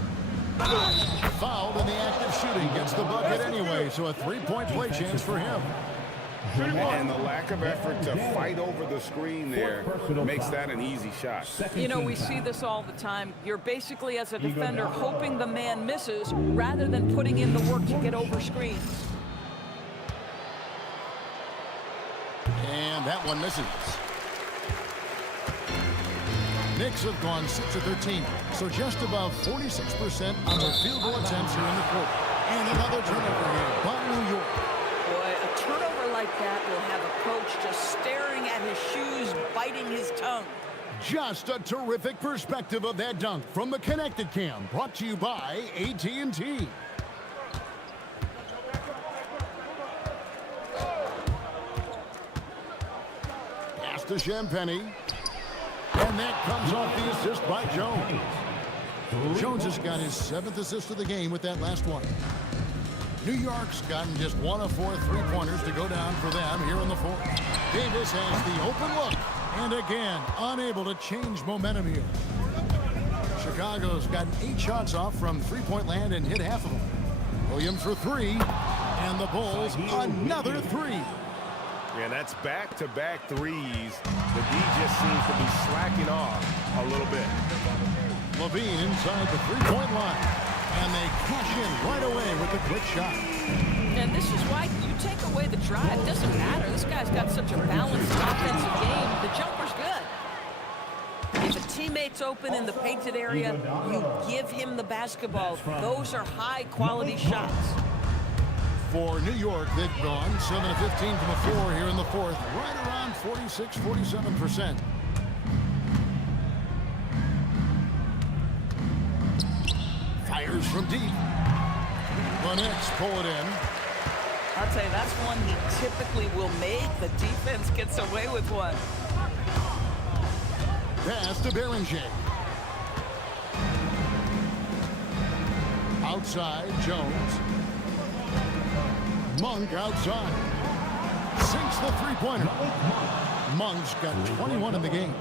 Fouled in the act of shooting. Gets the bucket anyway, so a 3-point play chance for him. And the lack of effort to fight over the screen there makes that an easy shot. You know, we see this all the time. You're basically, as a defender, hoping the man misses rather than putting in the work to get over screens. And that one misses. Knicks have gone 6 of 13, so just above 46% on their field goal attempts here in the quarter. And another turnover here by New York. Boy, a turnover like that will have a coach just staring at his shoes, biting his tongue. Just a terrific perspective of that dunk from the Connected Cam, brought to you by AT&T. Pass to Champagny. And that comes off the assist by Jones. Jones has got his 7th assist of the game with that last one. New York's gotten just 1 of 4 3-pointers to go down for them here in the 4th. Davis has the open look. And again, unable to change momentum here. Chicago's gotten 8 shots off from three-point land and hit half of them. Williams for 3. And the Bulls another 3. Yeah, that's back-to-back threes. The D just seems to be slacking off a little bit. Levine inside the three-point line. And they cash in right away with a quick shot. And this is why you take away the drive. It doesn't matter. This guy's got such a balanced offensive game. The jumper's good. If a teammate's open in the painted area, you give him the basketball. Those are high-quality shots. For New York, they've gone 7 of 15 from the floor here in the 4th. Right around 46-47%. Fires from deep. The Knicks pull it in. I'll tell you, that's one he typically will make. The defense gets away with one. Pass to Beringer. Outside, Jones. Monk outside. Sinks the three-pointer. Monk's got 21 in the game.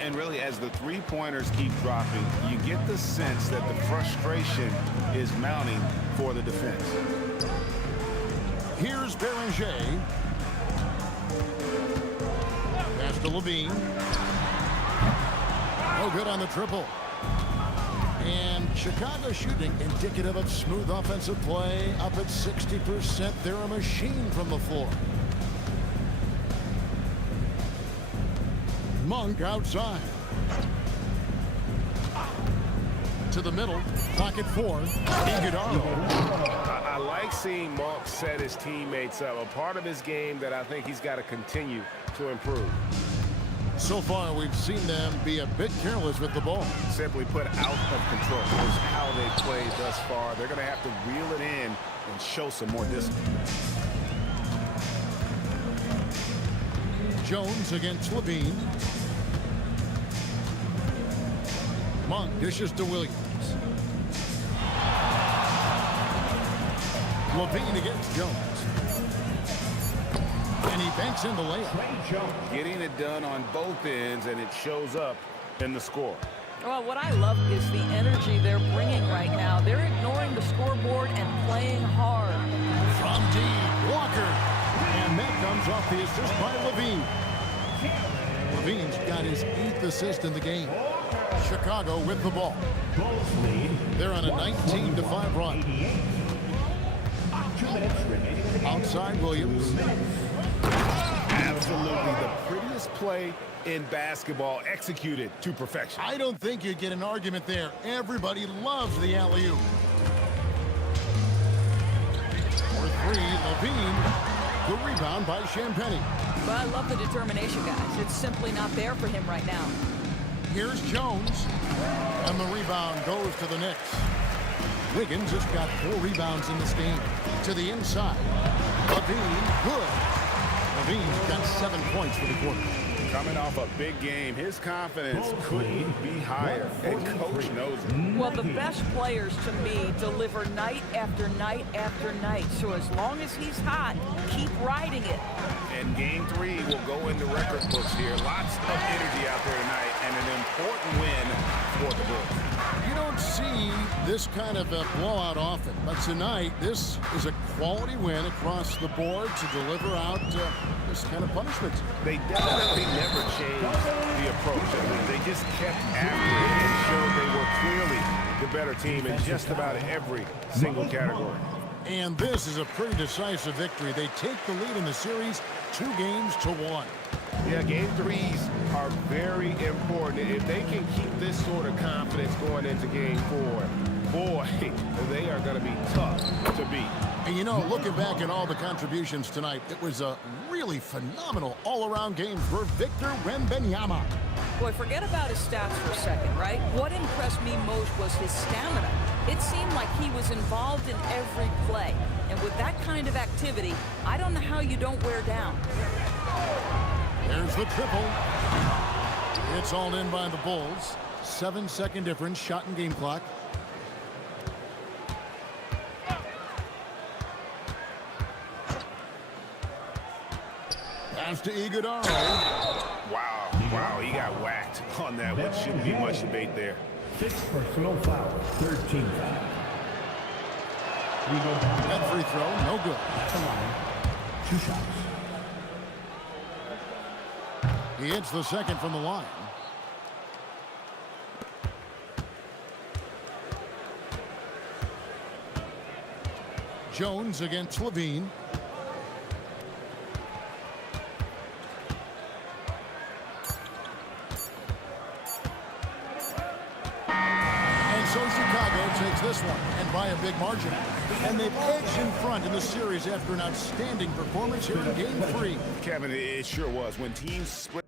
And really, as the three-pointers keep dropping, you get the sense that the frustration is mounting for the defense. Here's Beringer. Pass to Levine. No good on the triple. And Chicago shooting indicative of smooth offensive play. Up at 60%. They're a machine from the floor. Monk outside. To the middle. Pocket 4. Iguodala. I like seeing Monk set his teammates up. A part of his game that I think he's got to continue to improve. So far, we've seen them be a bit careless with the ball. Simply put, out of control is how they played thus far. They're going to have to reel it in and show some more discipline. Jones against Levine. Monk dishes to Williams. Levine against Jones. And he banks in the layup. Getting it done on both ends, and it shows up in the score. Well, what I love is the energy they're bringing right now. They're ignoring the scoreboard and playing hard. From deep, Walker. And that comes off the assist by Levine. Levine's got his 8th assist in the game. Chicago with the ball. They're on a 19-5 run. Outside Williams. Absolutely the prettiest play in basketball, executed to perfection. I don't think you get an argument there. Everybody loves the alley-oop. For 3, Levine. The rebound by Champagny. But I love the determination, guys. It's simply not there for him right now. Here's Jones. And the rebound goes to the Knicks. Wiggins has got 4 rebounds in this game. To the inside. Levine, good. Levine's got 7 points for the quarter. Coming off a big game, his confidence couldn't be higher, and Coach knows it. Well, the best players, to me, deliver night after night after night. So as long as he's hot, keep riding it. And Game 3 will go into record books here. Lots of energy out there tonight, and an important win for the Bulls. You don't see this kind of a blowout often, but tonight this is a quality win across the board to deliver out this kind of punishment. They definitely never changed the approach. I mean, they just kept after it and showed they were clearly the better team in just about every single category. And this is a pretty decisive victory. They take the lead in the series 2-1. Yeah, Game 3s are very important. If they can keep this sort of confidence going into Game 4, boy, they are going to be tough to beat. And you know, looking back at all the contributions tonight, it was a really phenomenal all-around game for Victor Wembanyama. Boy, forget about his stats for a second, right? What impressed me most was his stamina. It seemed like he was involved in every play. And with that kind of activity, I don't know how you don't wear down. There's the triple. It's all in by the Bulls. 7-second difference, shot and game clock. Pass to Iguodala. Wow, he got whacked on that. What shouldn't be much debate there. 6 personal fouls, 13 fouls. That free throw, no good. At the line, 2 shots. He hits the second from the line. Jones against Levine. And so Chicago takes this one, and by a big margin. And they've edged in front in the series after an outstanding performance here in Game 3. Kevin, it sure was. When teams split